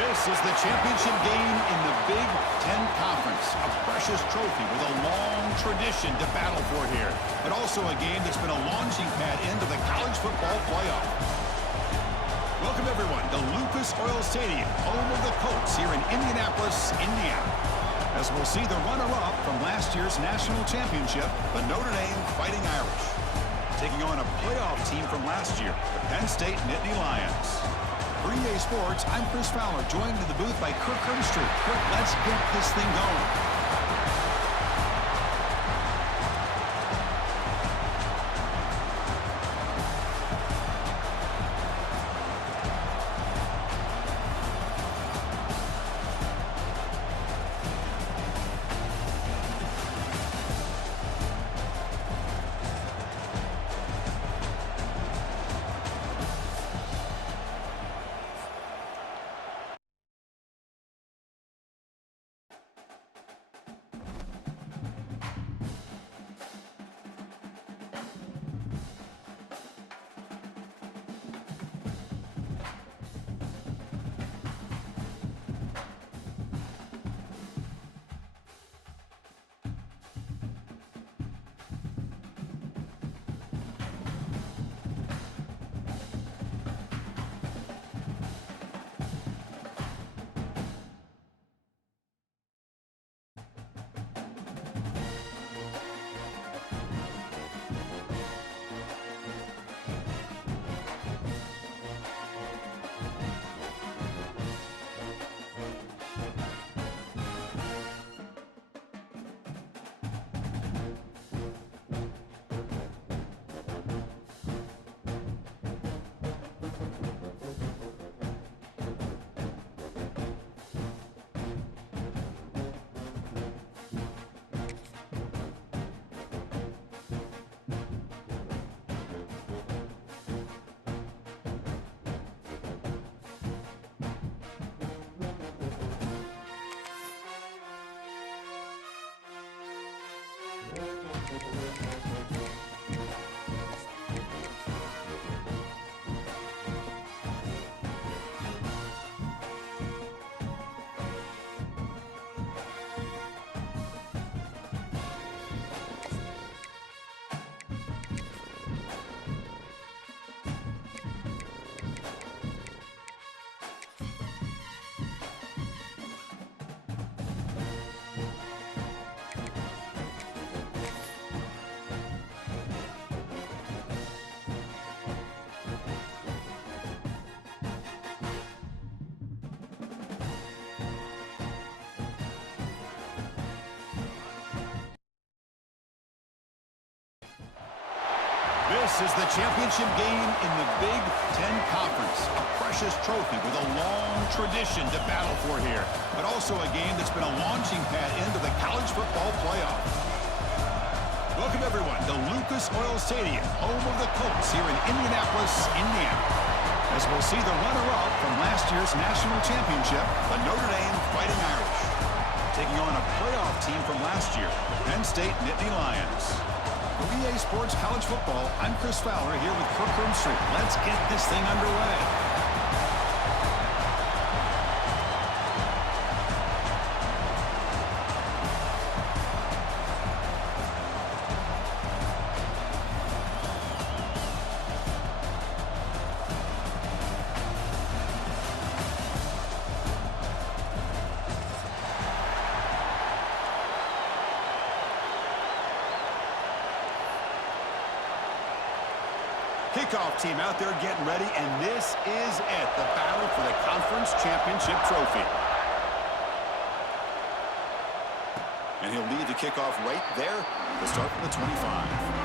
This is the championship game in the Big Ten Conference, a precious trophy with a long tradition to battle for here, but also a game that's been a launching pad into the college football playoff. Welcome, everyone, to Lucas Oil Stadium, home of the Colts here in Indianapolis, Indiana. As we'll see the runner-up from last year's national championship, the Notre Dame Fighting Irish, taking on a playoff team from last year, the Penn State Nittany Lions. For EA Sports, I'm Chris Fowler, joined in the booth by Kirk Herbstreit. Kirk, let's get this thing going. This is the championship game in the Big Ten Conference, a precious trophy with a long tradition to battle for here, but also a game that's been a launching pad into the college football playoff. Welcome, everyone, to Lucas Oil Stadium, home of the Colts here in Indianapolis, Indiana. As we'll see the runner-up from last year's national championship, the Notre Dame Fighting Irish, taking on a playoff team from last year, the Penn State Nittany Lions. For EA Sports College Football, I'm Chris Fowler here with Kirk Herbstreit. Let's get this thing underway. Kickoff team out there getting ready, and this is it, the battle for the conference championship trophy. And he'll lead the kickoff right there to start from the 25.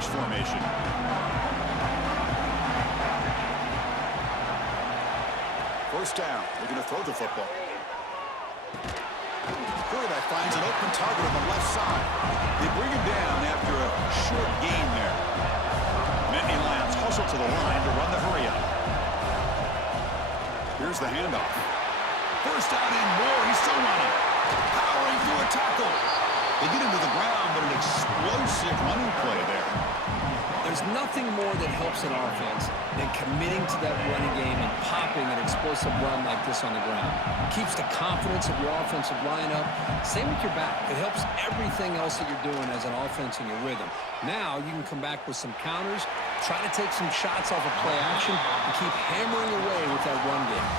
bunch formation. First down. They're going to throw the football. Quarterback finds an open target on the left side. They bring him down after a short gain there. Nittany Lions hustle to the line to run the hurry up. Here's the handoff. First down and more. He's still running. Powering through a tackle. They get him to the ground, but an explosive running play there. There's nothing more that helps an offense than committing to that running game and popping an explosive run like this on the ground. Keeps the confidence of your offensive lineup. Same with your back. It helps everything else that you're doing as an offense in your rhythm. Now you can come back with some counters, try to take some shots off of play action, and keep hammering away with that run game.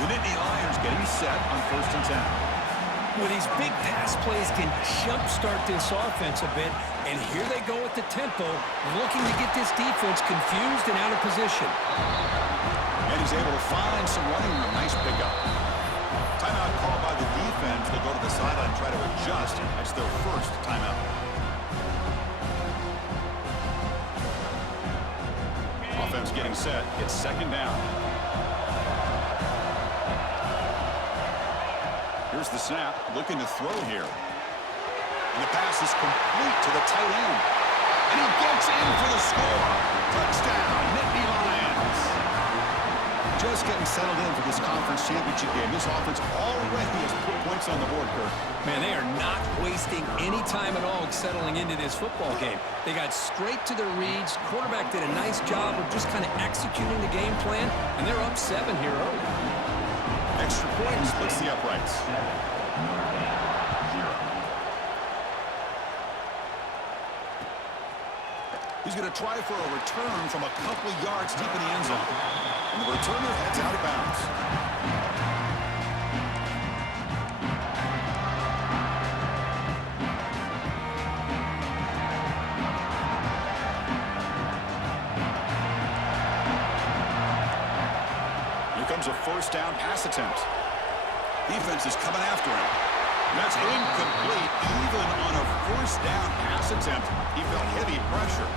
The Nittany Lions getting set on 1st and 10. Well, these big pass plays can jumpstart this offense a bit, and here they go at the tempo, looking to get this defense confused and out of position. And he's able to find some running room. Nice pickup. Timeout called by the defense. They'll go to the sideline and try to adjust. That's their first timeout. Offense getting set. It's 2nd down. Here's the snap, looking to throw here. And the pass is complete to the tight end. And he gets in for the score. Touchdown, Nittany Lions. Just getting settled in for this conference championship game. This offense already has put points on the board, Kirk. Man, they are not wasting any time at all settling into this football game. They got straight to their reads. Quarterback did a nice job of just kind of executing the game plan, and they're up 7 here early. Extra point splits the uprights. He's going to try for a return from a couple yards deep in the end zone. And the returner heads out of bounds. Here comes a 1st down pass attempt. Defense is coming after him. That's incomplete. Even on a 1st down pass attempt, he felt heavy pressure.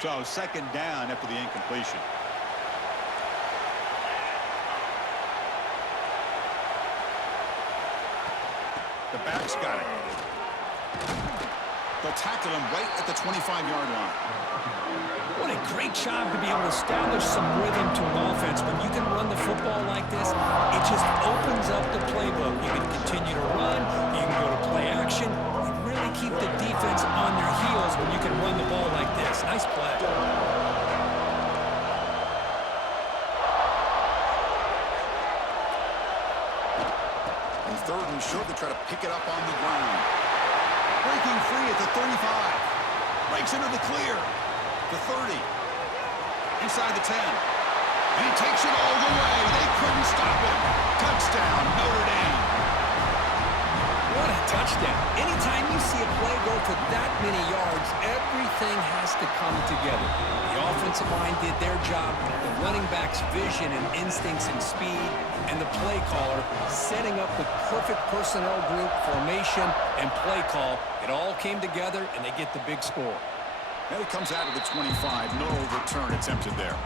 So 2nd down after the incompletion. The back's got it. They'll tackle him right at the 25-yard line. What a great job to be able to establish some rhythm to an offense. When you can run the football like this, it just opens up the playbook. You can continue to run. You can go to play action. You really keep the defense on their heels when you can run the ball like this. Nice play. And 3rd and short, they try to pick it up on the ground. Breaking free at the 35. Breaks into the clear. The 30. Inside the 10. And he takes it all the way. They couldn't stop him. Touchdown, Notre Dame. What a touchdown. Anytime you see a play go for that many yards, everything has to come together. The offensive line did their job, the running back's vision and instincts and speed, and the play caller setting up the perfect personnel group, formation, and play call. It all came together, and they get the big score. And it comes out of the 25. No return attempted there.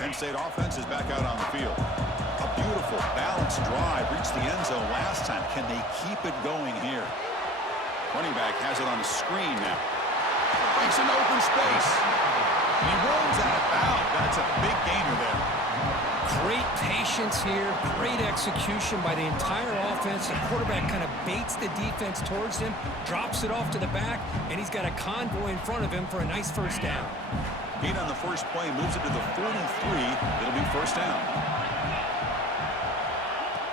Penn State offense is back out on the field. A beautiful, balanced drive reached the end zone last time. Can they keep it going here? Running back has it on the screen now. Breaks an open space. He runs out of bounds. That's a big gainer there. Great patience here. Great execution by the entire offense. The quarterback kind of baits the defense towards him, drops it off to the back, and he's got a convoy in front of him for a nice 1st down. Gain on the first play moves it to the 43. It'll be 1st down.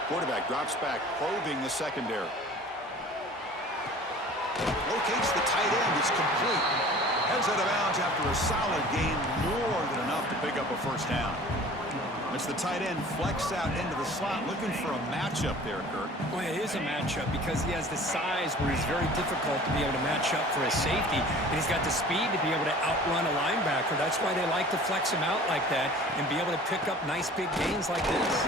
Quarterback drops back, probing the secondary. Locates the tight end. It's complete. Heads out of bounds after a solid gain, more than enough to pick up a 1st down. It's the tight end flex out into the slot, looking for a matchup there, Kirk. Well, it is a matchup because he has the size where he's very difficult to be able to match up for his safety, and he's got the speed to be able to outrun a linebacker. That's why they like to flex him out like that and be able to pick up nice big gains like this.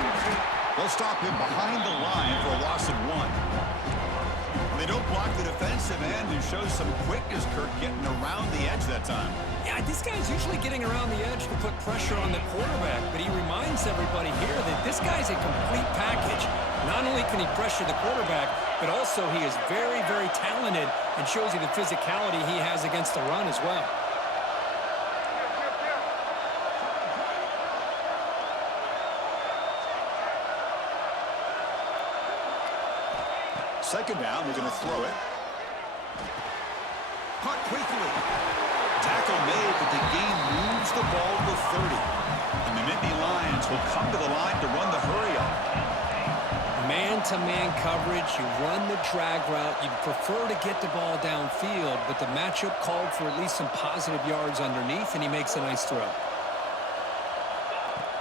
They'll stop him behind the line for a loss of 1. They don't block the defensive end, who shows some quickness, Kirk, getting around the edge that time. Yeah, this guy's usually getting around the edge to put pressure on the quarterback, but he reminds everybody here that this guy's a complete package. Not only can he pressure the quarterback, but also he is very, very talented and shows you the physicality he has against the run as well. Second down, we're going to throw it. Caught quickly. Tackle made, but the gain moves the ball to 30. And the Nittany Lions will come to the line to run the hurry-up. Man-to-man coverage, you run the drag route. You'd prefer to get the ball downfield, but the matchup called for at least some positive yards underneath, and he makes a nice throw.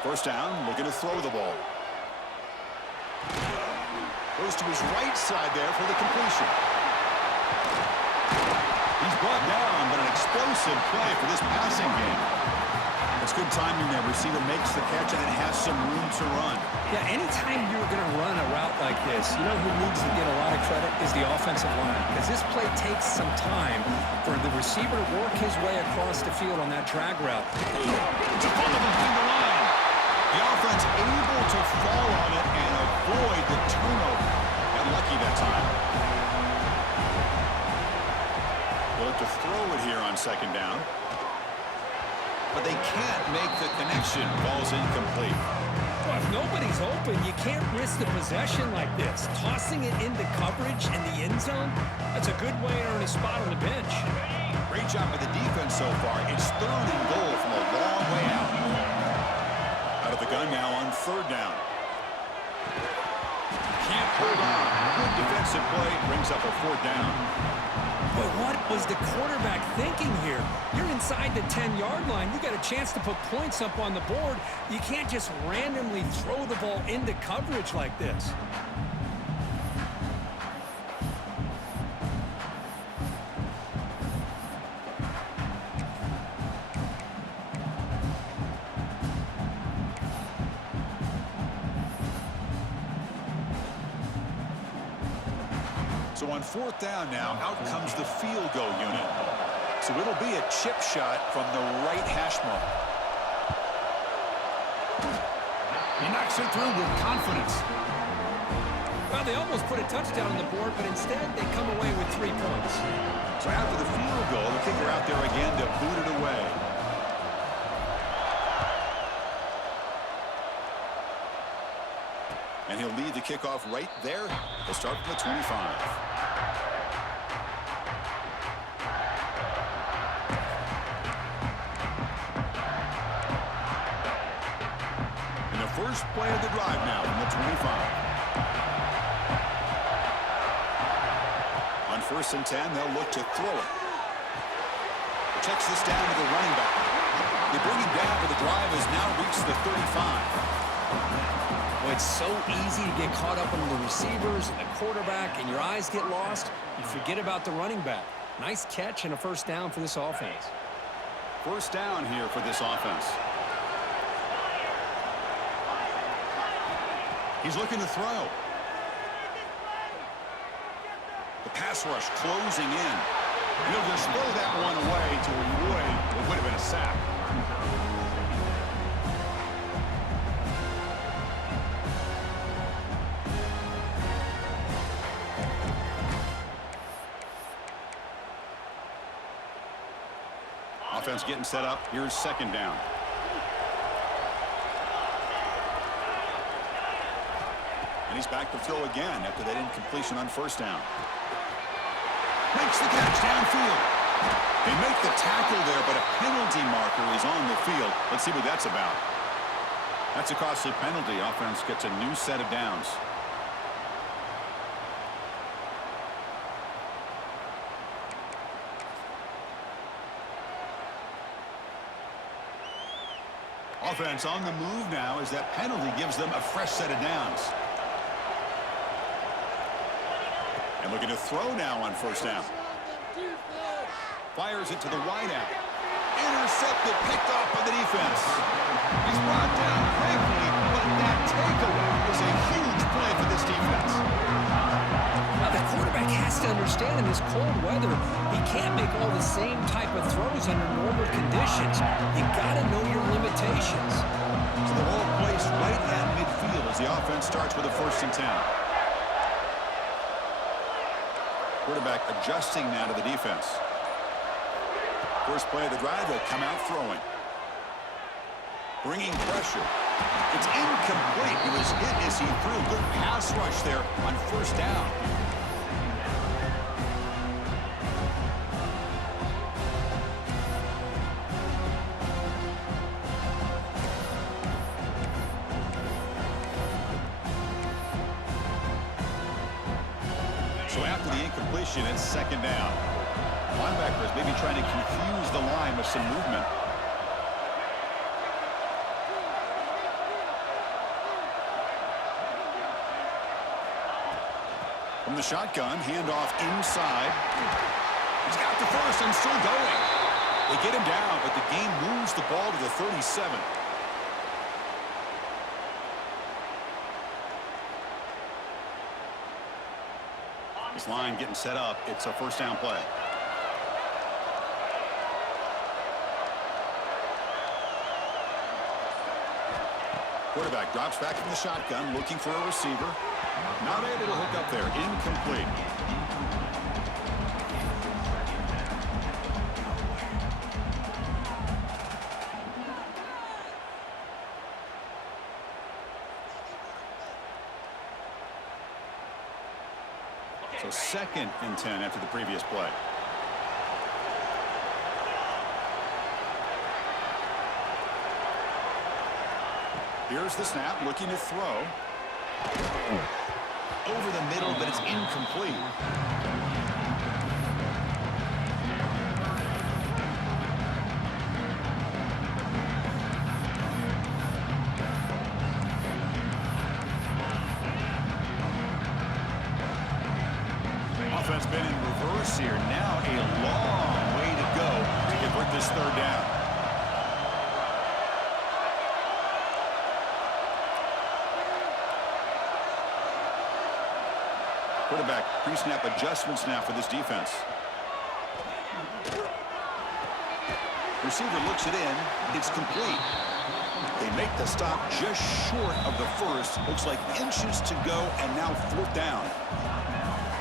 First down, we're going to throw the ball. Goes to his right side there for the completion. He's brought down, but an explosive play for this passing game. It's good timing there. Receiver makes the catch and it has some room to run. Yeah, anytime you're going to run a route like this, you know who needs to get a lot of credit is the offensive line, because this play takes some time for the receiver to work his way across the field on that drag route. It's a fumble behind the line. The offense able to fall on it and avoid the turnover. Got lucky that time. They'll have to throw it here on second down. But they can't make the connection. Ball's incomplete. Well, if nobody's open, you can't risk the possession like this. Tossing it into coverage in the end zone, that's a good way to earn a spot on the bench. Great job by the defense so far. It's 3rd and goal from a long way out. Out of the gun now on 3rd down. Can't hold on. Good defensive play. Brings up a 4th down. But what was the quarterback thinking here? You're inside the 10-yard line. You got a chance to put points up on the board. You can't just randomly throw the ball into coverage like this. So on 4th down now, out comes the field goal unit. So it'll be a chip shot from the right hash mark. He knocks it through with confidence. Well, they almost put a touchdown on the board, but instead they come away with 3 points. So after the field goal, the kicker out there again to boot it away. And he'll lead the kickoff right there. They'll start from the 25. And the first play of the drive now from the 25. On 1st and 10, they'll look to throw it. Checks this down to the running back. They bring him down, but the drive has now reached the 35. Well, it's so easy to get caught up on the receivers and the quarterback, and your eyes get lost. You forget about the running back. Nice catch and a first down for this offense. First down here for this offense. He's looking to throw. The pass rush closing in. He'll just throw that one away to avoid what would have been a sack. Offense getting set up. Here's second down. And he's back to throw again after that incompletion on first down. Makes the catch downfield. They make the tackle there, but a penalty marker is on the field. Let's see what that's about. That's a costly penalty. Offense gets a new set of downs. Offense on the move now as that penalty gives them a fresh set of downs. And looking to throw now on first down. Fires it to the wide out. Intercepted, picked off by the defense. He's brought down quickly, but that takeaway is a huge play for this defense. Now, the quarterback has to understand in this cold weather, he can't make all the same type of throws under normal conditions. You got to know your limitations. So the ball placed right at midfield as the offense starts with a 1st and 10. Quarterback adjusting now to the defense. First play of the drive, they'll come out throwing. Bringing pressure. It's incomplete. He was hit as he threw. Good pass rush there on first down. So after the incompletion, it's 2nd down. Linebackers maybe trying to confuse the line with some movement. From the shotgun, handoff inside. He's got the first and still going. They get him down, but the game moves the ball to the 37. This line getting set up. It's a 1st down play. Quarterback drops back from the shotgun, looking for a receiver. Not able to hook up there. Incomplete. So 2nd and 10 after the previous play. Here's the snap, looking to throw. Over the middle, but it's incomplete. Offense been in reverse here. Now a long way to go to convert this 3rd down. Quarterback pre-snap adjustments now for this defense. Receiver looks it in. It's complete. They make the stop just short of the first. Looks like inches to go, and now 4th down.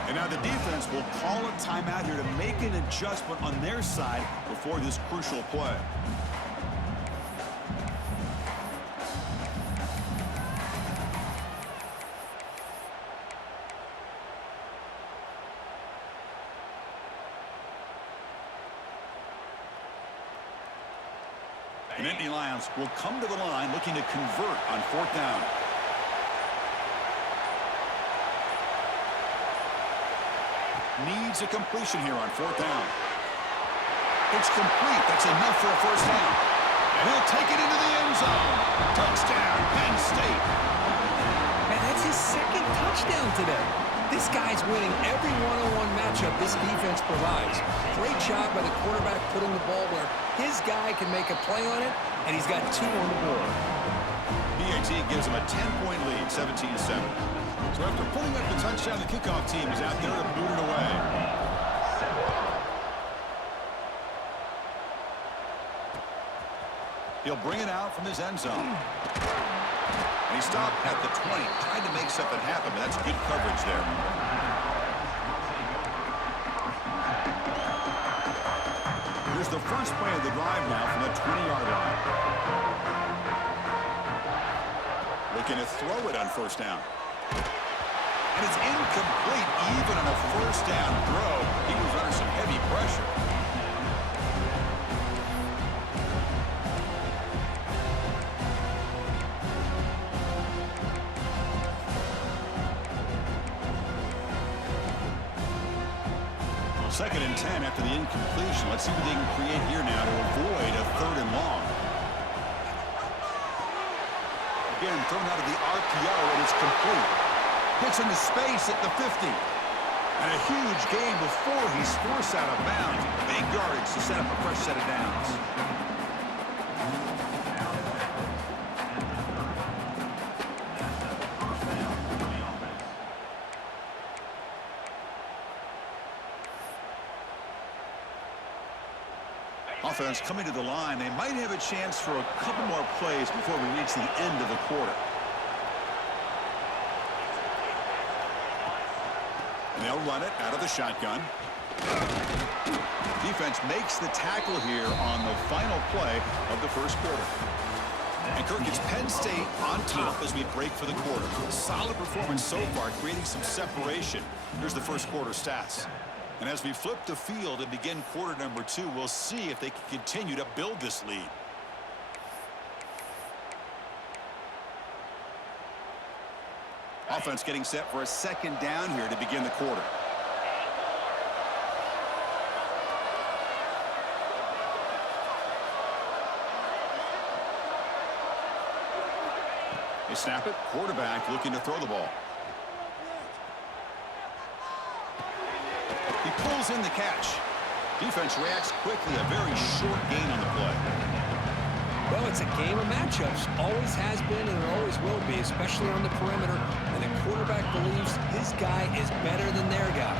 And now the defense will call a timeout here to make an adjustment on their side before this crucial play. And Nittany Lions will come to the line looking to convert on 4th down. Needs a completion here on 4th down. It's complete. That's enough for a 1st down. And he'll take it into the end zone. Touchdown, Penn State. Man, that's his 2nd touchdown today. This guy's winning every one-on-one matchup this defense provides. Great job by the quarterback putting the ball where his guy can make a play on it, and he's got 2 on the board. BAT gives him a 10-point lead, 17-7. So after pulling up the touchdown, the kickoff team is out there to boot it away. He'll bring it out from his end zone. And he stopped at the 20, tried to make something happen, but that's good coverage there. Here's the first play of the drive now from the 20-yard line. Looking to throw it on 1st down. And it's incomplete even on a 1st down throw. He was under some heavy pressure. Second and 10 after the incompletion. Let's see what they can create here now to avoid a 3rd and long. again, thrown out of the RPO, and it's complete. Gets into space at the 50. And a huge gain before he's forced out of bounds. Big yardage to set up a fresh set of downs. Offense coming to the line. They might have a chance for a couple more plays before we reach the end of the quarter. And they'll run it out of the shotgun. Defense makes the tackle here on the final play of the first quarter. And Kirk, it's Penn State on top as we break for the quarter. Solid performance so far, creating some separation. Here's the first quarter stats. And as we flip the field and begin quarter number 2, we'll see if they can continue to build this lead. Offense getting set for a second down here to begin the quarter. They snap it. Quarterback looking to throw the ball. He pulls in the catch. Defense reacts quickly. A very short gain on the play. Well, it's a game of matchups. Always has been and it always will be, especially on the perimeter. And the quarterback believes his guy is better than their guy.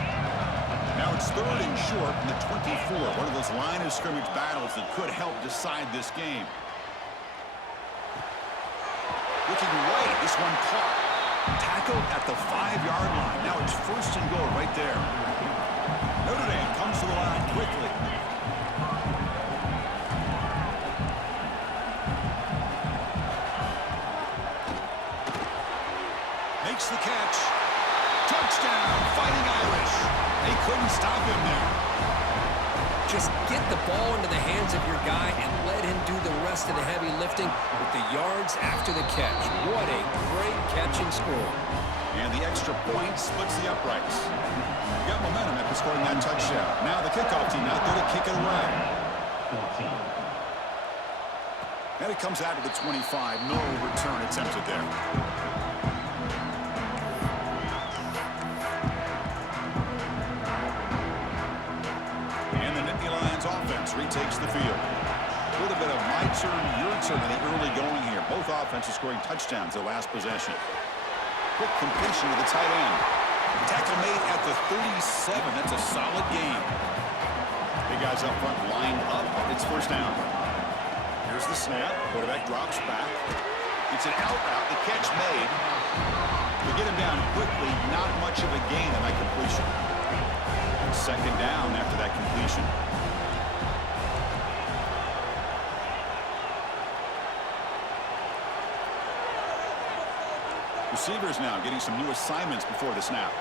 Now it's third and short from the 24. One of those line of scrimmage battles that could help decide this game. Looking right, this one caught. Tackled at the 5-yard line. Now it's first and goal right there. Notre Dame comes to the line quickly. Makes the catch. Touchdown, Fighting Irish. They couldn't stop him there. Just get the ball into the hands of your guy and let him do the rest of the heavy lifting with the yards after the catch. What a great catch and score. And the extra point splits the uprights. You got momentum after scoring that touchdown. Now the kickoff team out there to kick it away. And it comes out to the 25. No return attempted there. And the Nittany Lions offense retakes the field. A little bit of my turn, your turn in the early going here. Both offenses scoring touchdowns their last possession. Quick completion to the tight end. Tackle made at the 37. That's a solid game. Big guys up front lined up. It's first down. Here's the snap. Quarterback drops back. It's an out route. The catch made. To get him down quickly, not much of a gain on that completion. Second down after that completion. Receivers now getting some new assignments before the snap.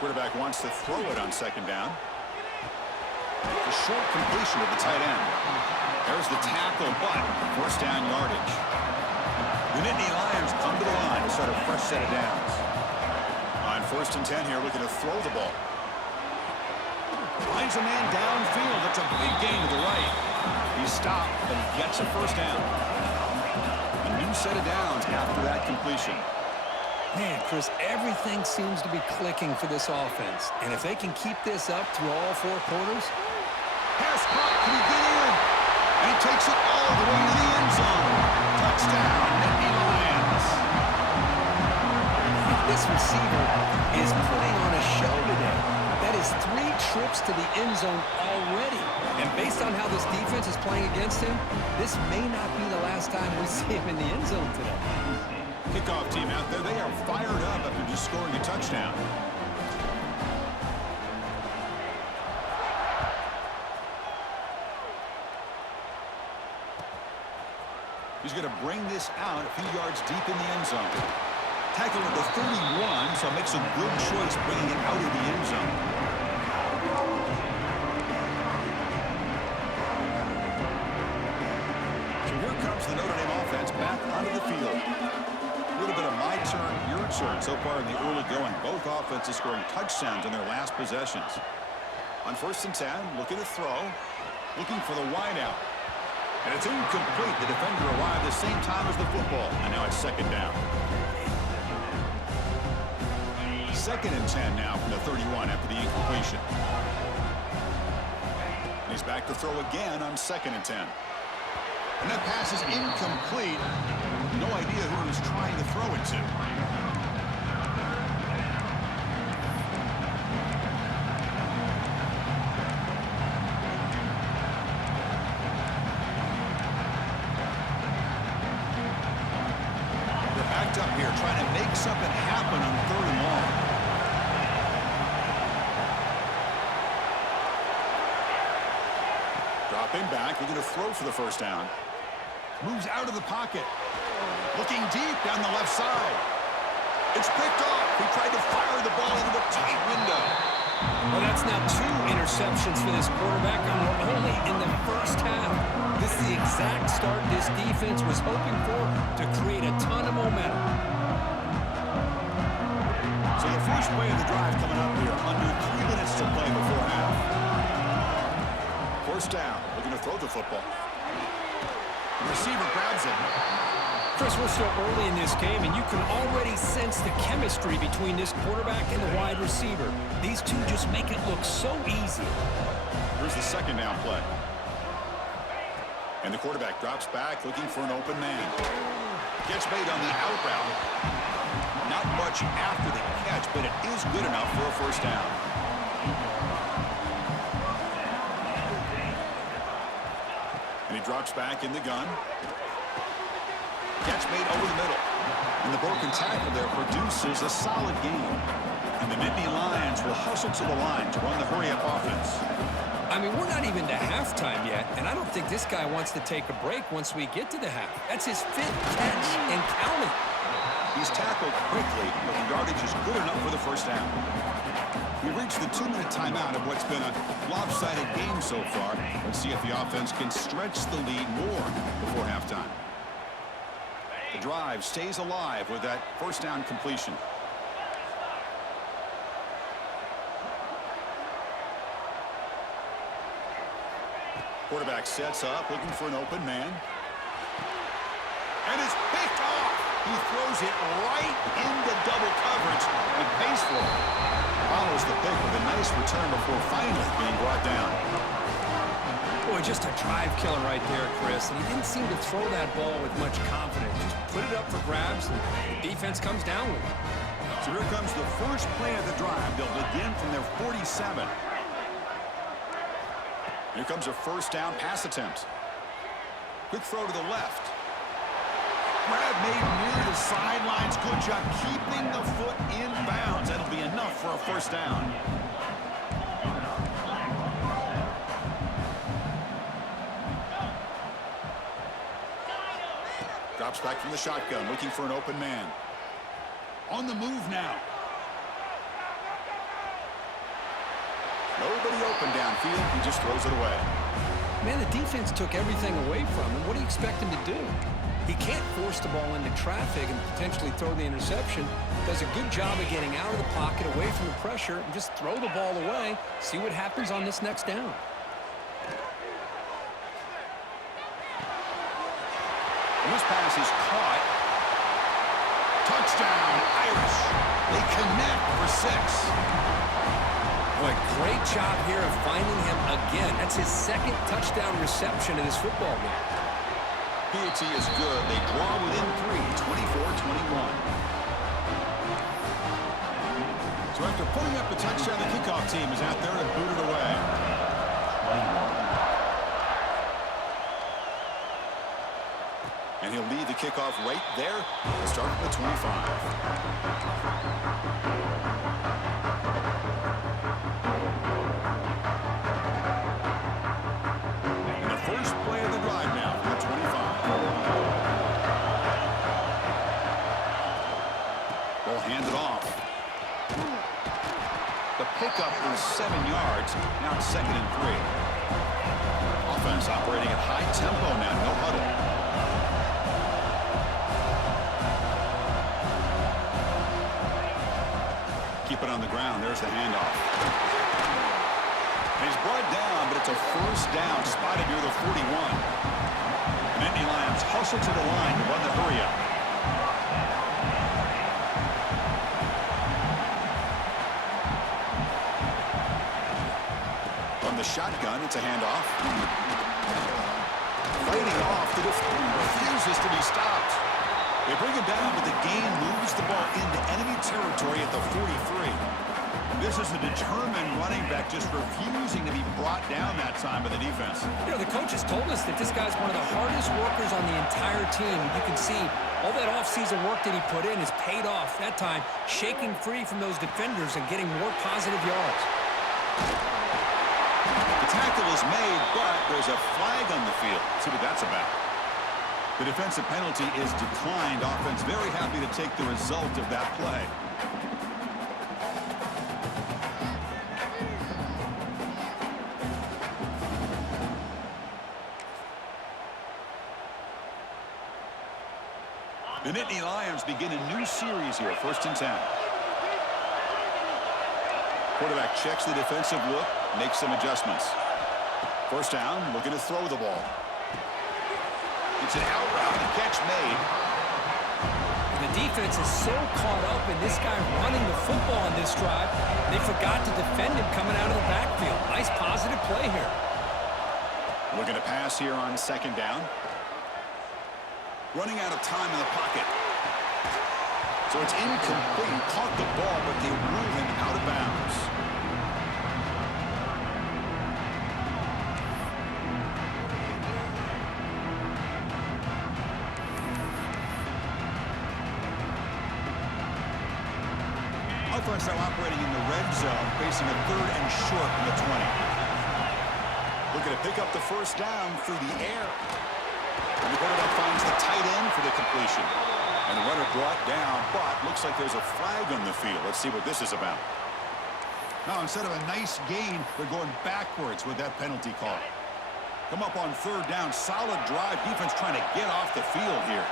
Quarterback wants to throw it on second down. A short completion to the tight end. There's the tackle, but first down yardage. The Nittany Lions come to the line to start a fresh set of downs. On first and 10 here, looking to throw the ball. Finds a man downfield. That's a big gain to the right. He stopped, but he gets a first down. A new set of downs after that completion. Man, Chris, everything seems to be clicking for this offense. And if they can keep this up through all 4 quarters. Pass caught. Can he get in? And he takes it all the way to the end zone. Touchdown, Nittany Lions. This receiver is putting on a show today. That is 3 trips to the end zone already. And based on how this defense is playing against him, this may not be the last time we see him in the end zone today. Kickoff team out there. They are fired up after just scoring a touchdown. He's going to bring this out a few yards deep in the end zone. Tackle at the 31, so makes a good choice bringing it out of the end zone. So here comes the Notre Dame offense back onto the field. A little bit of my turn, your turn so far in the early going. Both offenses scoring touchdowns in their last possessions. On first and 10, looking to throw. Looking for the wide out. And it's incomplete. The defender arrived the same time as the football. And now it's second down. 2nd and 10 now from the 31 after the incompletion. And he's back to throw again on 2nd and 10. And that pass is incomplete. No idea who he's trying to throw it to. They're backed up here trying to make something happen on 3rd and long. Dropping back, looking to throw for the first down. Moves out of the pocket. Looking deep down the left side. It's picked off. He tried to fire the ball into a tight window. Well, that's now 2 interceptions for this quarterback, and we're only in the first half. This is the exact start this defense was hoping for to create a ton of momentum. So the first play of the drive coming up here. Under 3 minutes to play before half. First down. Looking to throw the football. The receiver grabs it. Chris, we're still early in this game, and you can already sense the chemistry between this quarterback and the wide receiver. These two just make it look so easy. Here's the second down play. And the quarterback drops back, looking for an open man. Gets made on the out route. Not much after the catch, but it is good enough for a first down. And he drops back in the gun. Catch made over the middle. And the broken tackle there produces a solid game. And the Nittany Lions will hustle to the line to run the hurry-up offense. I mean, we're not even to halftime yet, and I don't think this guy wants to take a break once we get to the half. That's his 5th catch and counting. He's tackled quickly, but the yardage is good enough for the first down. We reached the 2-minute timeout of what's been a lopsided game so far. Let's see if the offense can stretch the lead more before halftime. The drive stays alive with that first down completion. Quarterback sets up, looking for an open man. And it's picked off. He throws it right into double coverage and pays for it. Follows the pick with a nice return before finally being brought down. Boy, just a drive killer right there, Chris. And he didn't seem to throw that ball with much confidence. Just put it up for grabs, and the defense comes down with it. So here comes the first play of the drive. They'll begin from their 47. Here comes a first down pass attempt. Quick throw to the left. Grab made near the sidelines. Good job keeping the foot in bounds. That'll be enough for a first down. Drops back from the shotgun, looking for an open man. On the move now. Nobody open downfield. He just throws it away. Man, the defense took everything away from him. What do you expect him to do? He can't force the ball into traffic and potentially throw the interception. Does a good job of getting out of the pocket, away from the pressure, and just throw the ball away. See what happens on this next down. And this pass is caught. Touchdown, Irish. They connect for 6. Boy, great job here of finding him again. That's his 2nd touchdown reception in this football game. PAT is good. They draw within 3, 24-21. So after putting up the touchdown, the kickoff team is out there and booted away. And he'll lead the kickoff right there to start at the 25. And the first play of the drive now from the 25. Ball handed off. The pickup is 7 yards. Now it's 2nd and 3. Offense operating at high tempo now. No huddle. Keep it on the ground. There's the handoff. And he's brought down, but it's a first down spotted near the 41. And Nittany Lions hustle to the line to run the hurry up. From the shotgun, it's a handoff. Fighting off, the defender refuses to be stopped. They bring him down, but the game moves the ball into enemy territory at the 43. This is a determined running back just refusing to be brought down that time by the defense. You know, the coaches told us that this guy's one of the hardest workers on the entire team. You can see all that offseason work that he put in has paid off. That time, shaking free from those defenders and getting more positive yards. The tackle is made, but there's a flag on the field. Let's see what that's about. The defensive penalty is declined. Offense very happy to take the result of that play. The Nittany Lions begin a new series here, 1st and 10. Quarterback checks the defensive look, makes some adjustments. 1st down, looking to throw the ball. It's an out route, a catch made. And the defense is so caught up in this guy running the football on this drive, they forgot to defend him coming out of the backfield. Nice positive play here. Looking to pass here on 2nd down. Running out of time in the pocket. So it's incomplete. Caught the ball, but they rule him out of bounds. Offense now operating in the red zone, facing a 3rd and short from the 20. Looking to pick up the 1st down through the air. And the quarterback finds the tight end for the completion. And the runner brought down, but looks like there's a flag on the field. Let's see what this is about. Now, instead of a nice gain, they're going backwards with that penalty call. Come up on 3rd down, solid drive. Defense trying to get off the field here.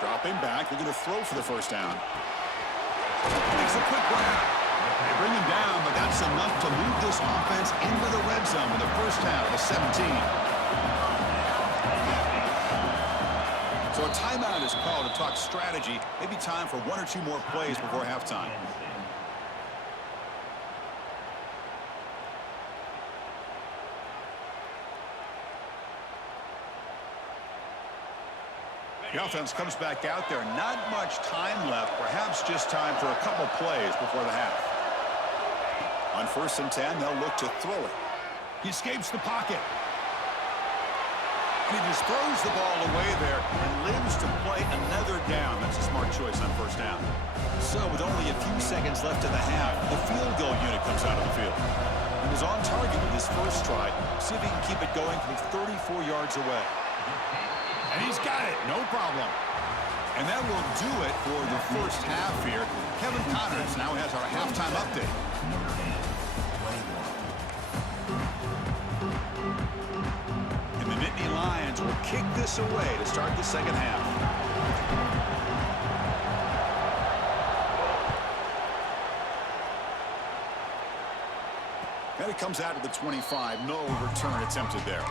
Dropping back, they're going to throw for the 1st down. Makes a quick grab. They bring him down, but that's enough to move this offense into the red zone with the 1st down to 17. So a timeout is called to talk strategy. Maybe time for 1 or 2 more plays before halftime. The offense comes back out there. Not much time left. Perhaps just time for a couple plays before the half. On 1st and 10, they'll look to throw it. He escapes the pocket. And he just throws the ball away there and lives to play another down. That's a smart choice on 1st down. So with only a few seconds left in the half, the field goal unit comes out of the field. He was on target with his first try. See if he can keep it going from 34 yards away. And he's got it, no problem. And that will do it for the 1st half here. Kevin Connors now has our halftime update. And the Nittany Lions will kick this away to start the 2nd half. And it comes out of the 25. No return attempted there.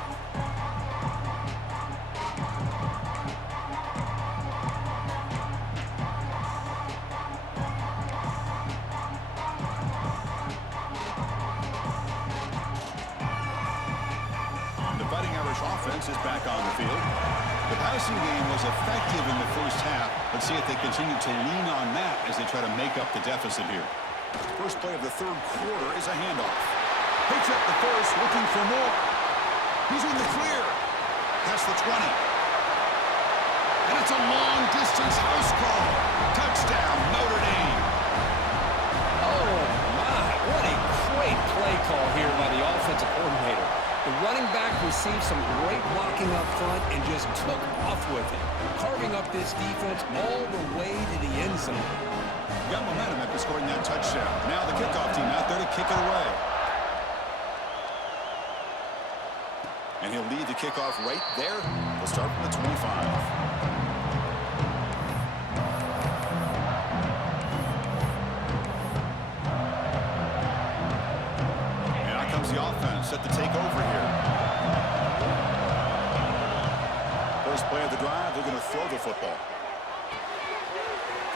Offense is back on the field. The passing game was effective in the 1st half. Let's see if they continue to lean on that as they try to make up the deficit here. First play of the 3rd quarter is a handoff. Picks up the 1st, looking for more. He's in the clear. Past the 20. And it's a long-distance house call. Touchdown, Notre Dame. Oh, my. What a great play call here by the offensive coordinator. The running back received some great blocking up front and just took off with it, carving up this defense all the way to the end zone. Got momentum after scoring that touchdown. Now the kickoff team out there to kick it away. And he'll lead the kickoff right there. We'll start from the 25. The offense set to take over here. First play of the drive, they're going to throw the football.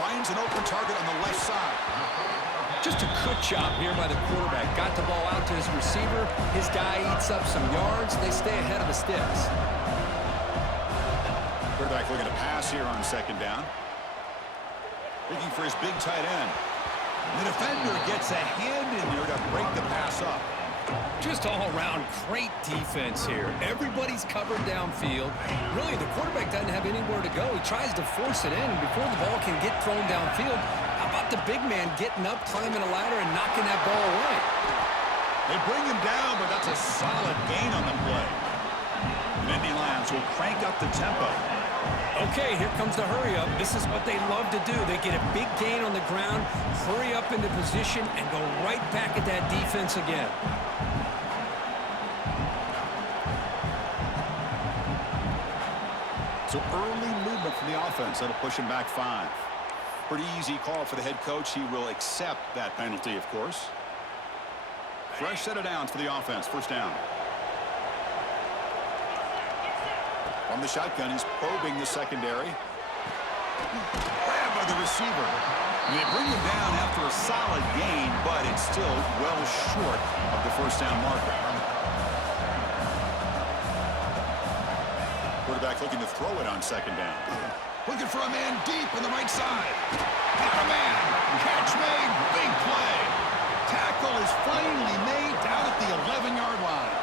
Finds an open target on the left side. Just a good job here by the quarterback. Got the ball out to his receiver. His guy eats up some yards. They stay ahead of the sticks. Quarterback looking to pass here on second down. Looking for his big tight end. The defender gets a hand in there to break the pass up. Just all around great defense here. Everybody's covered downfield. Really, the quarterback doesn't have anywhere to go. He tries to force it in, and before the ball can get thrown downfield, how about the big man getting up, climbing a ladder, and knocking that ball away? They bring him down, but that's a solid gain on the play. The Nittany Lions will crank up the tempo. Okay, here comes the hurry up. This is what they love to do. They get a big gain on the ground, hurry up into position, and go right back at that defense again. So early movement from the offense. That'll push him back 5. Pretty easy call for the head coach. He will accept that penalty, of course. Fresh set of downs for the offense. First down. From the shotgun, he's probing the secondary. Grabbed by the receiver. And they bring him down after a solid gain, but it's still well short of the first down marker. Quarterback looking to throw it on second down. Looking for a man deep on the right side. Got a man. Catch made. Big play. Tackle is finally made down at the 11-yard line.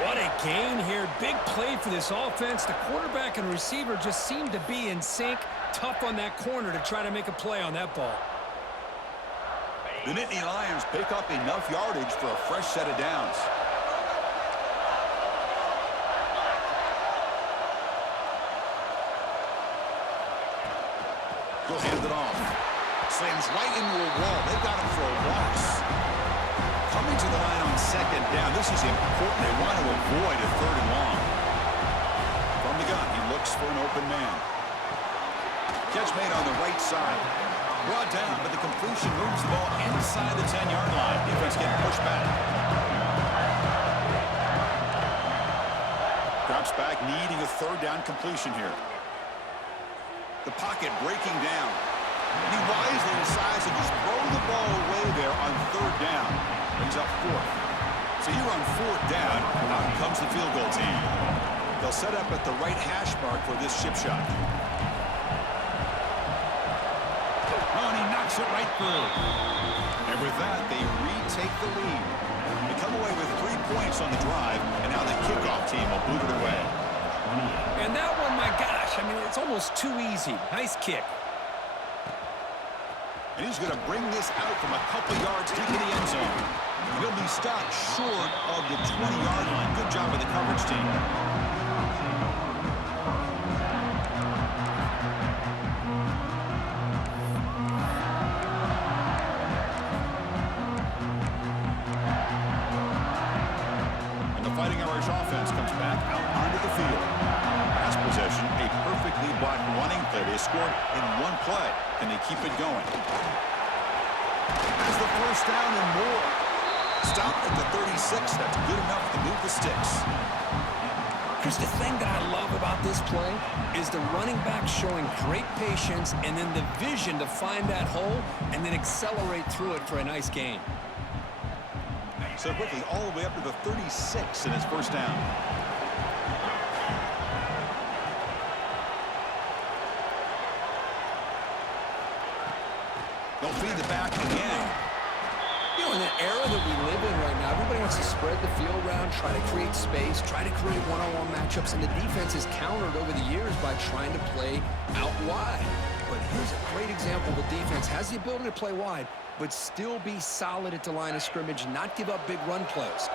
What a gain here. Big play for this offense. The quarterback and receiver just seem to be in sync. Tough on that corner to try to make a play on that ball. The Nittany Lions pick up enough yardage for a fresh set of downs. He'll hand it off. Slams right into a wall. They've got him for a loss. Coming to the line on second down. This is important. They want to avoid a third and long. From the gun, he looks for an open man. Catch made on the right side. Brought down, but the completion moves the ball inside the 10-yard line. Defense getting pushed back. Drops back, needing a third down completion here. The pocket breaking down. And he wisely decides to just throw the ball away there on third down. Brings up 4th. So here on 4th down, out comes the field goal team. They'll set up at the right hash mark for this chip shot. Oh, and he knocks it right through. And with that, they retake the lead. They come away with 3 points on the drive, and now the kickoff team will boot it away. And that one, my gosh, I mean, it's almost too easy. Nice kick. And he's going to bring this out from a couple yards deep in the end zone. He'll be stopped short of the 20-yard line. Good job by the coverage team. And the Fighting Irish offense comes back out onto the field. Last possession, a perfectly blocked running play. They scored in one play. Can they keep it going? Has the first down and more. Stopped at the 36. That's good enough to move the sticks. Chris, the thing that I love about this play is the running back showing great patience and then the vision to find that hole and then accelerate through it for a nice gain. So quickly, all the way up to the 36 in his first down. They'll feed the back again. You know, in the era that we live in right now, everybody wants to spread the field around, try to create space, try to create one-on-one matchups, and the defense has countered over the years by trying to play out wide. But here's a great example. The defense has the ability to play wide, but still be solid at the line of scrimmage, not give up big run plays.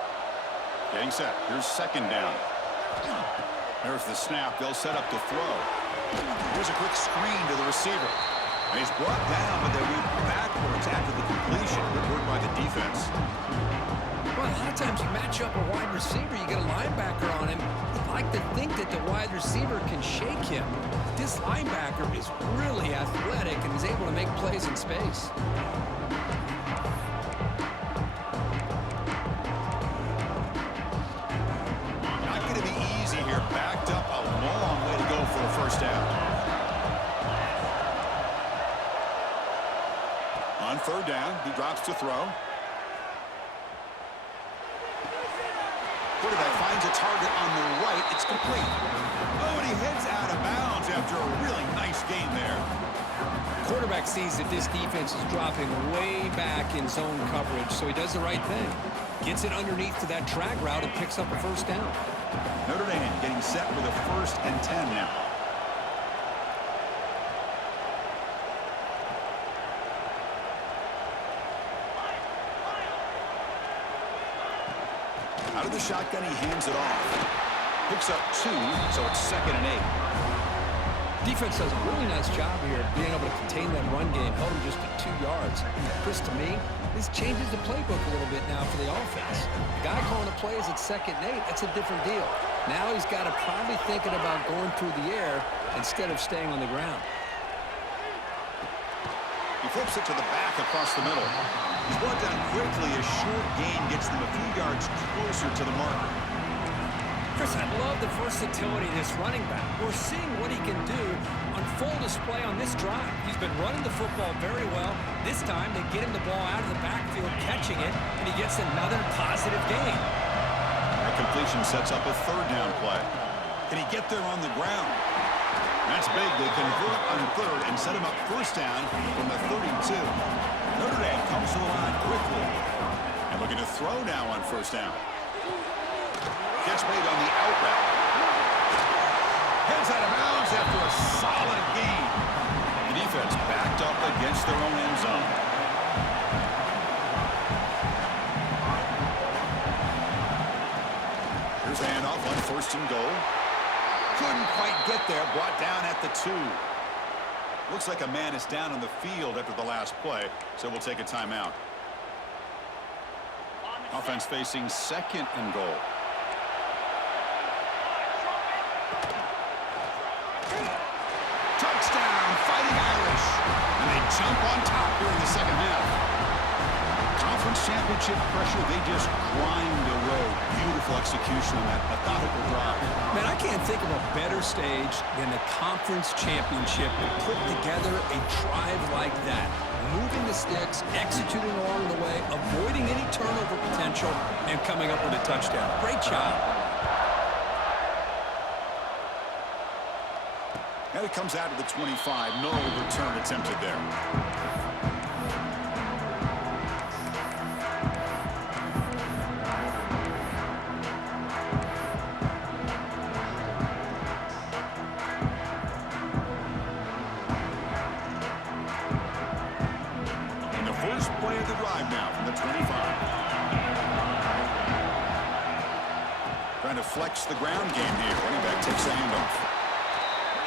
Getting set. Here's second down. There's the snap. They'll set up to throw. Here's a quick screen to the receiver. And he's brought down, but they went backwards after the completion. Good work by the defense. Well, a lot of times you match up a wide receiver, you get a linebacker on him. You'd like to think that the wide receiver can shake him. But this linebacker is really athletic and is able to make plays in space. Not going to be easy here. Backed up a long looks to throw. Quarterback finds a target on the right. It's complete. Oh, and he heads out of bounds after a really nice gain there. Quarterback sees that this defense is dropping way back in zone coverage, so he does the right thing. Gets it underneath to that drag route and picks up a first down. Notre Dame getting set with a 1st and 10 now. Out of the shotgun, he hands it off. Picks up 2, so it's 2nd and 8. Defense does a really nice job here of being able to contain that run game. Held him just at 2 yards. Chris, to me, this changes the playbook a little bit now for the offense. The guy calling the plays at 2nd and 8, that's a different deal. Now he's got to probably thinking about going through the air instead of staying on the ground. He flips it to the back across the middle. He's brought down quickly. A short gain gets them a few yards closer to the marker. Chris, I love the versatility of this running back. We're seeing what he can do on full display on this drive. He's been running the football very well. This time, they get him the ball out of the backfield, catching it, and he gets another positive gain. That completion sets up a 3rd down play. Can he get there on the ground? That's big. They convert on 3rd and set him up 1st down from the 32. Notre Dame comes to the line quickly. And looking to throw now on 1st down. Catch made on the out route. Heads out of bounds after a solid gain. The defense backed up against their own end zone. Here's a handoff on 1st and goal. Couldn't quite get there. Brought down at the 2. Looks like a man is down on the field after the last play, so we'll take a timeout. Offense facing 2nd and goal. Touchdown, Fighting Irish. And they jump on top here in the 2nd half. Conference championship pressure, they just grind away. Beautiful execution on that methodical drive. Man, I can't think of a better stage than the conference championship to put together a drive like that. Moving the sticks, executing along the way, avoiding any turnover potential, and coming up with a touchdown. Great job. Now he comes out of the 25. No return attempted there. And the first play of the drive now from the 25. Trying to flex the ground game here. Running back takes the handoff.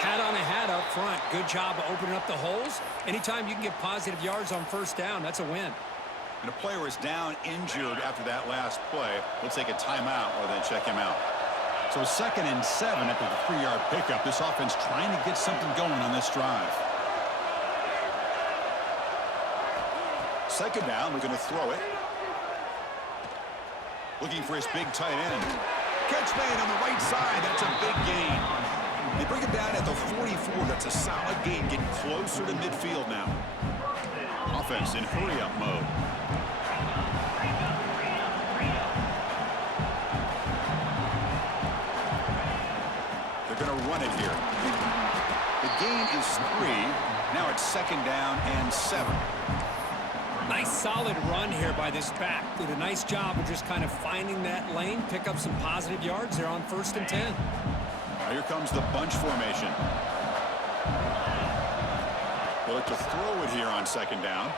Hat on a hat up front. Good job of opening up the holes. Anytime you can get positive yards on 1st down, that's a win. And a player is down injured after that last play. We'll take a timeout or then check him out. So 2nd and 7 after the 3-yard pickup. This offense trying to get something going on this drive. 2nd down, we're going to throw it. Looking for his big tight end. Catch made on the right side. That's a big gain. They bring him down at the 44. That's a solid gain, getting closer to midfield now. Offense in hurry-up mode. They're going to run it here. The gain is 3. Now it's 2nd down and 7. Nice solid run here by this back. Did a nice job of just kind of finding that lane, pick up some positive yards there on 1st and 10. Here comes the bunch formation. They look to throw it here on 2nd down.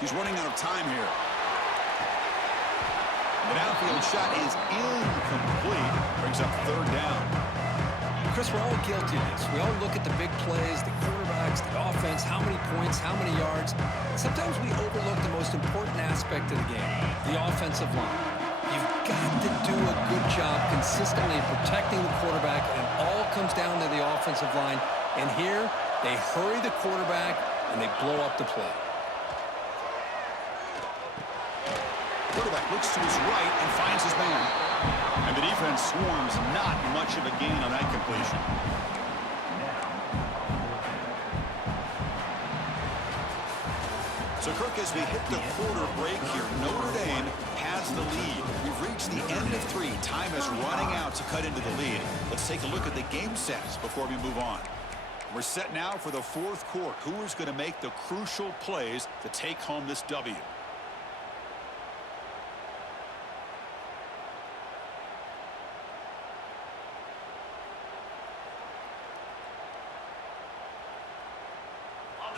He's running out of time here. The downfield shot is incomplete. Brings up 3rd down. Chris, we're all guilty of this. We all look at the big plays, the quarterbacks, the offense, how many points, how many yards. Sometimes we overlook the most important aspect of the game, the offensive line. You've got to do a good job consistently protecting the quarterback, and it all comes down to the offensive line. And here, they hurry the quarterback, and they blow up the play. Quarterback looks to his right and finds his man. And the defense swarms. Not much of a gain on that completion. So, Kirk, as we hit the quarter break here, Notre Dame has the lead. We've reached the end of 3. Time is running out to cut into the lead. Let's take a look at the game sets before we move on. We're set now for the 4th quarter. Who is going to make the crucial plays to take home this W?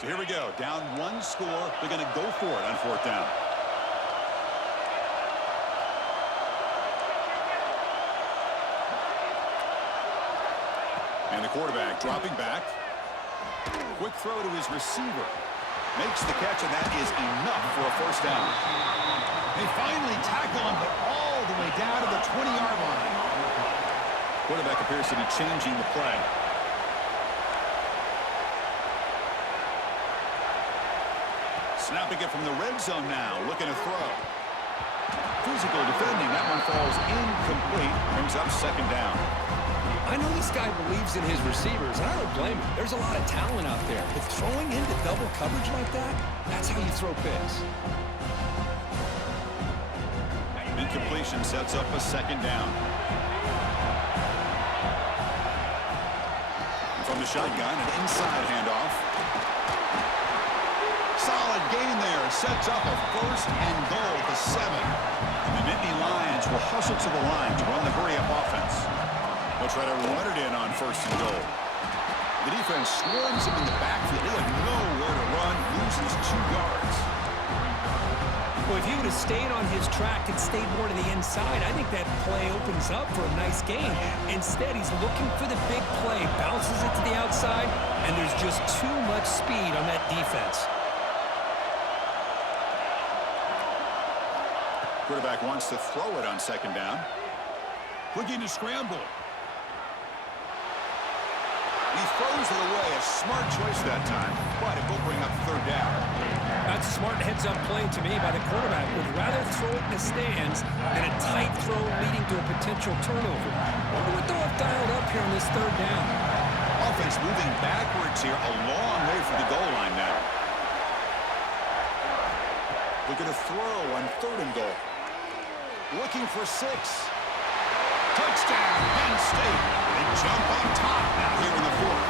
So here we go. Down 1 score. They're going to go for it on 4th down. And the quarterback dropping back. Quick throw to his receiver. Makes the catch, and that is enough for a 1st down. They finally tackle him, but all the way down to the 20-yard line. Quarterback appears to be changing the play. Snapping it from the red zone now, looking to throw. Physical defending, that one falls incomplete, brings up 2nd down. I know this guy believes in his receivers, and I don't blame him. There's a lot of talent out there, but throwing into double coverage like that, that's how you throw picks. Incompletion sets up a 2nd down. And from the shotgun, an inside handoff. Solid gain there. Sets up a 1st and goal at the 7. And the Nittany Lions will hustle to the line to run the hurry-up offense. They'll try to run it in on 1st and goal. The defense swarms him in the backfield. They have nowhere to run. Loses 2 yards. Well, if he would have stayed on his track and stayed more to the inside, I think that play opens up for a nice gain. Instead, he's looking for the big play. Bounces it to the outside, and there's just too much speed on that defense. Quarterback wants to throw it on 2nd down. Looking to scramble. He throws it away. A smart choice that time, but it will bring up 3rd down. That's a smart heads-up play to me by the quarterback. Would rather throw it in the stands than a tight throw leading to a potential turnover. Wonder what they'll have dialed up here on this 3rd down. Offense moving backwards here, a long way from the goal line now. Looking to throw on 3rd and goal. Looking for 6. Touchdown, Penn State. They jump on top now here in the 4th.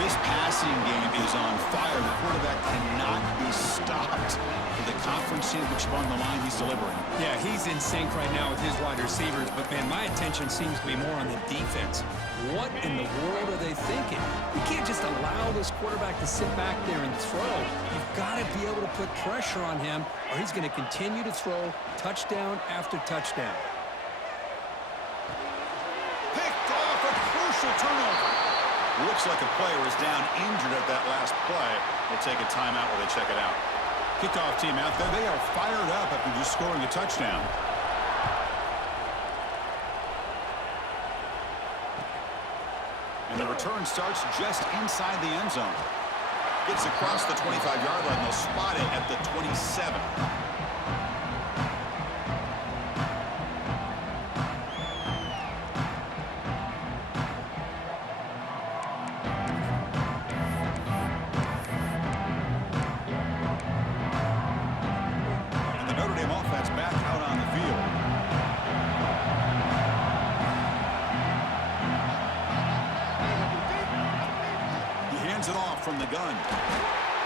This passing game is on fire. The quarterback cannot be stopped. With the conference championship on the line, he's delivering. Yeah, he's in sync right now with his wide receivers, but, man, my attention seems to be more on the defense. What in the world are they thinking? You can't just allow this quarterback to sit back there and throw. You've got to be able to put pressure on him, or he's going to continue to throw touchdown after touchdown. Picked off, a crucial turnover. Looks like a player is down injured at that last play. We'll take a timeout while they check it out. Kickoff team out there. They are fired up after just scoring a touchdown. And the return starts just inside the end zone. Gets across the 25-yard line. They'll spot it at the 27. It off from the gun.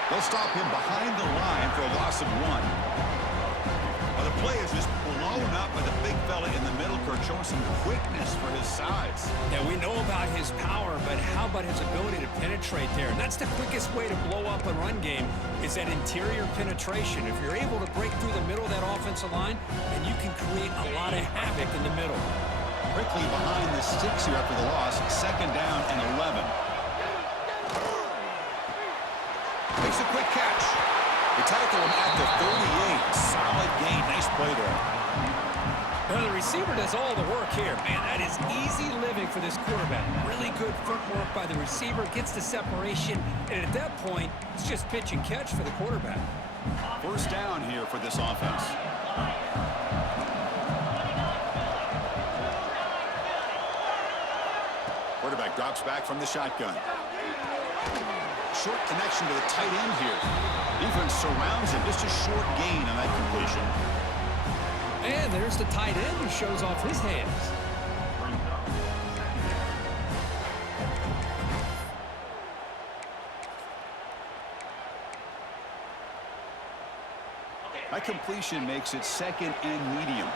They'll stop him behind the line for a loss of 1. Well, the play is just blown up by the big fella in the middle, Kirk, showing some quickness for his size. Yeah, we know about his power, but how about his ability to penetrate there? And that's the quickest way to blow up a run game, is that interior penetration. If you're able to break through the middle of that offensive line, then you can create a lot of havoc in the middle. Quickly behind the sticks here after the loss. 2nd down and 11. Makes a quick catch. They tackle him at the 38. Solid gain. Nice play there. Well, the receiver does all the work here. Man, that is easy living for this quarterback. Really good footwork by the receiver. Gets the separation. And at that point, it's just pitch and catch for the quarterback. 1st down here for this offense. Quarterback drops back from the shotgun. Short connection to the tight end here. Defense surrounds him. Just a short gain on that completion. And there's the tight end who shows off his hands. That completion makes it second and medium.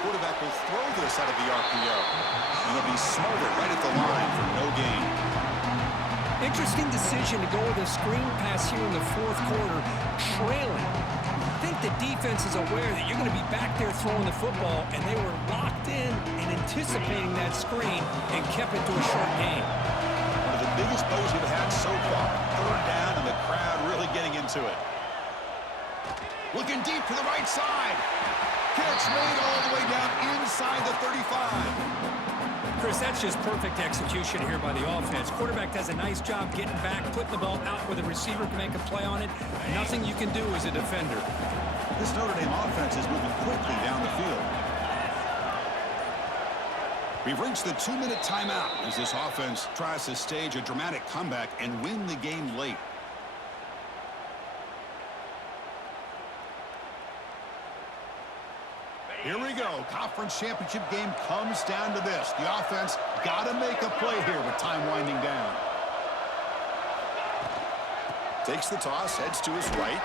Quarterback will throw this out of the RPO. And he'll be smothered right at the line for no gain. Interesting decision to go with a screen pass here in the fourth quarter, trailing. I think the defense is aware that you're going to be back there throwing the football, and they were locked in and anticipating that screen and kept it to a short gain. One of the biggest plays we've had so far. Third down, and the crowd really getting into it. Looking deep to the right side. Catch made all the way down inside the 35. Chris, that's just perfect execution here by the offense. Quarterback does a nice job getting back, putting the ball out where the receiver can make a play on it. Nothing you can do as a defender. This Notre Dame offense is moving quickly down the field. We've reached the 2-minute timeout as this offense tries to stage a dramatic comeback and win the game late. Here we go. Conference championship game comes down to this. The offense got to make a play here with time winding down. Takes the toss, heads to his right.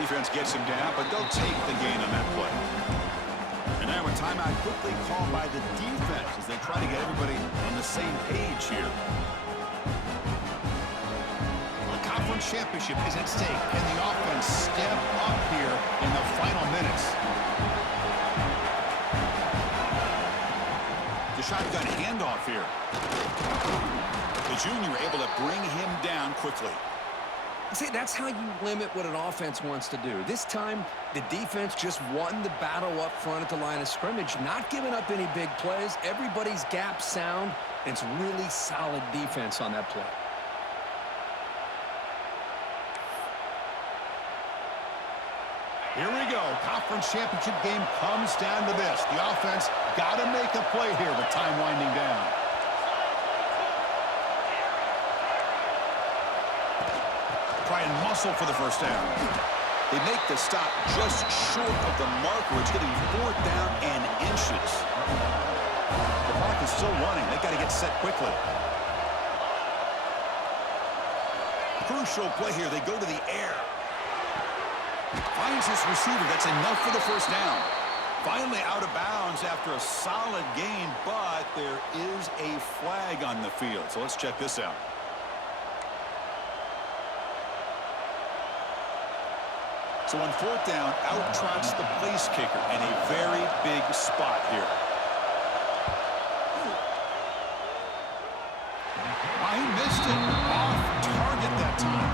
Defense gets him down, but they'll take the gain on that play. And now a timeout quickly called by the defense as they try to get everybody on the same page here. The conference championship is at stake. Can the offense step up here in the final minutes? The shotgun handoff here. The junior able to bring him down quickly. See, that's how you limit what an offense wants to do. This time, the defense just won the battle up front at the line of scrimmage, not giving up any big plays. Everybody's gap sound. It's really solid defense on that play. Here we go. Conference championship game comes down to this. The offense got to make a play here with time winding down. Try and muscle for the first down. They make the stop just short of the marker. It's getting fourth down and inches. The clock is still running. They got to get set quickly. Crucial play here. They go to the air. Finds his receiver. That's enough for the first down. Finally out of bounds after a solid gain, but there is a flag on the field. So let's check this out. So on fourth down, out trots the place kicker in a very big spot here. He missed it. Off target that time.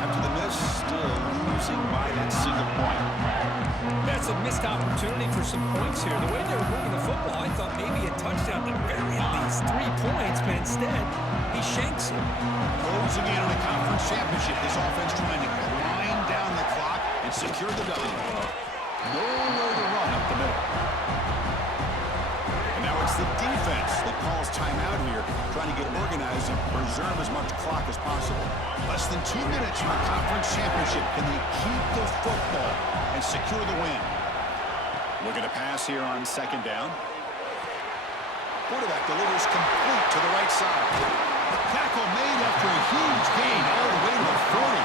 After the miss, still losing by that single point. That's a missed opportunity for some points here. The way they were moving the football, I thought maybe a touchdown at the very least 3 points, but instead, he shanks it. Closing in on a conference championship, this offense trying to grind down the clock and secure the W. Nowhere to run up the middle. And now it's the defense that calls timeout here, trying to get organized and preserve as much clock as possible. Less than 2 minutes from a conference championship. Can they keep the football and secure the win? Looking to pass here on second down. Quarterback delivers complete to the right side. Tackle made after a huge gain all the way to the 40.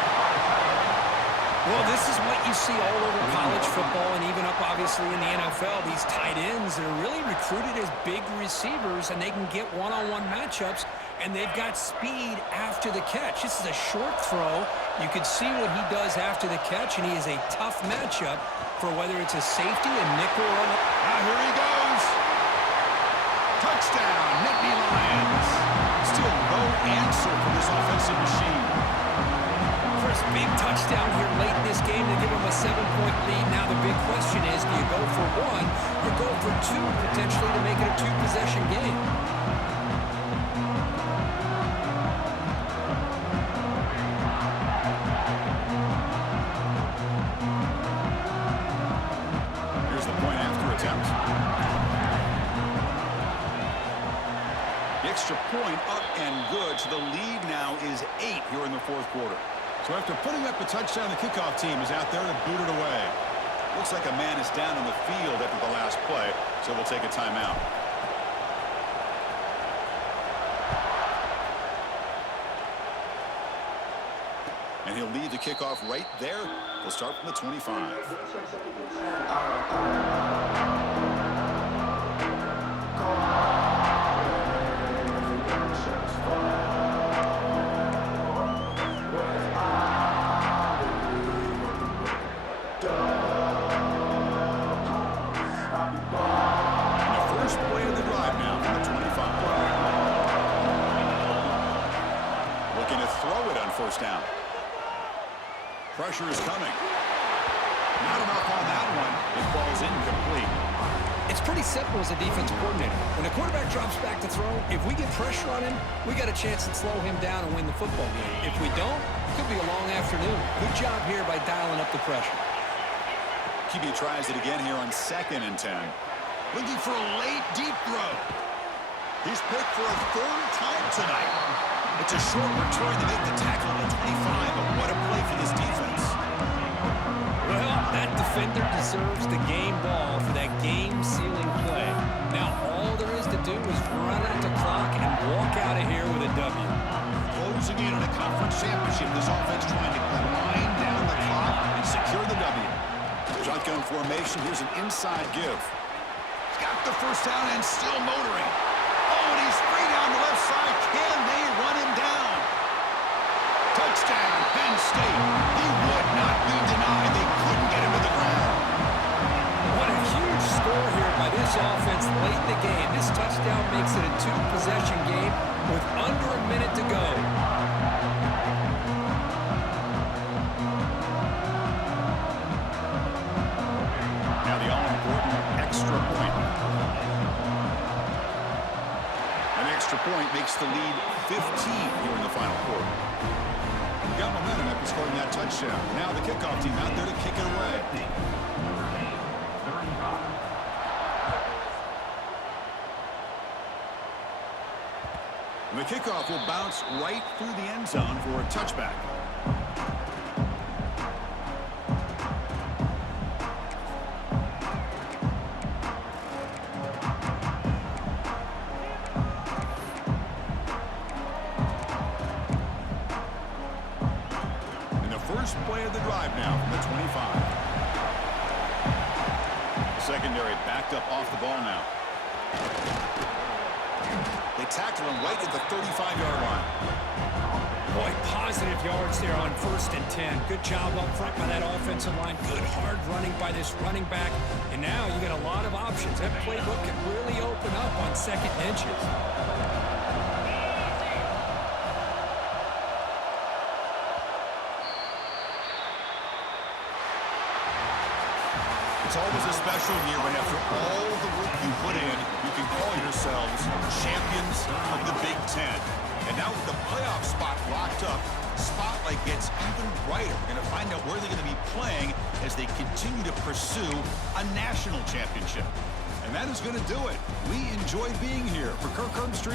Well, this is what you see all over college football and even up, obviously, in the NFL. These tight ends are really recruited as big receivers, and they can get one-on-one matchups, and they've got speed after the catch. This is a short throw. You can see what he does after the catch, and he is a tough matchup for whether it's a safety, a nickel, or... Here he goes. Touchdown, Nittany Lions. Still no answer for this offensive machine. First big touchdown here late in this game to give them a 7-point lead. Now the big question is, do you go for one or go for two, potentially, to make it a two-possession game? Here's the point after attempt. The extra point up and good, so the lead now is 8 here in the fourth quarter. So after putting up a touchdown, the kickoff team is out there to boot it away. Looks like a man is down on the field after the last play, so we'll take a timeout. And he'll lead the kickoff right there. We'll start from the 25. First down. Pressure is coming. Not enough on that one. It falls incomplete. It's pretty simple as a defensive coordinator. When the quarterback drops back to throw, if we get pressure on him, we got a chance to slow him down and win the football game. If we don't, it could be a long afternoon. Good job here by dialing up the pressure. QB tries it again here on 2nd and 10. Looking for a late deep throw. He's picked for a 3rd time tonight. It's a short return to make the tackle at 25, but what a play for this defense. Well, that defender deserves the game ball for that game-sealing play. Now, all there is to do is run out the clock and walk out of here with a W. Closing in on a conference championship, this offense trying to grind down the clock and secure the W. Shotgun formation, here's an inside give. He's got the first down and still motoring. Oh, and he's free down the left side. Can they run him down? Touchdown, Penn State. He would not be denied. They couldn't get him to the ground. What a huge score here by this offense late in the game. This touchdown makes it a 2-possession game with under a minute to go. Now the all-important extra point. An extra point makes the lead 15 here in the final quarter. We got momentum after scoring that touchdown. Now the kickoff team out there to kick it away. And the kickoff will bounce right through the end zone for a touchback. First play of the drive now from the 25. The secondary backed up off the ball now. They tackle him right at the 35-yard line. Boy, positive yards there on 1st and 10. Good job up front by that offensive line. Good hard running by this running back. And now you got a lot of options. That playbook can really open up on 2nd and inches. It's always a special year when after all the work you put in, you can call yourselves champions of the Big Ten. And now with the playoff spot locked up, the spotlight gets even brighter. We're going to find out where they're going to be playing as they continue to pursue a national championship. And that is going to do it. We enjoy being here for Kirk Herbstreit.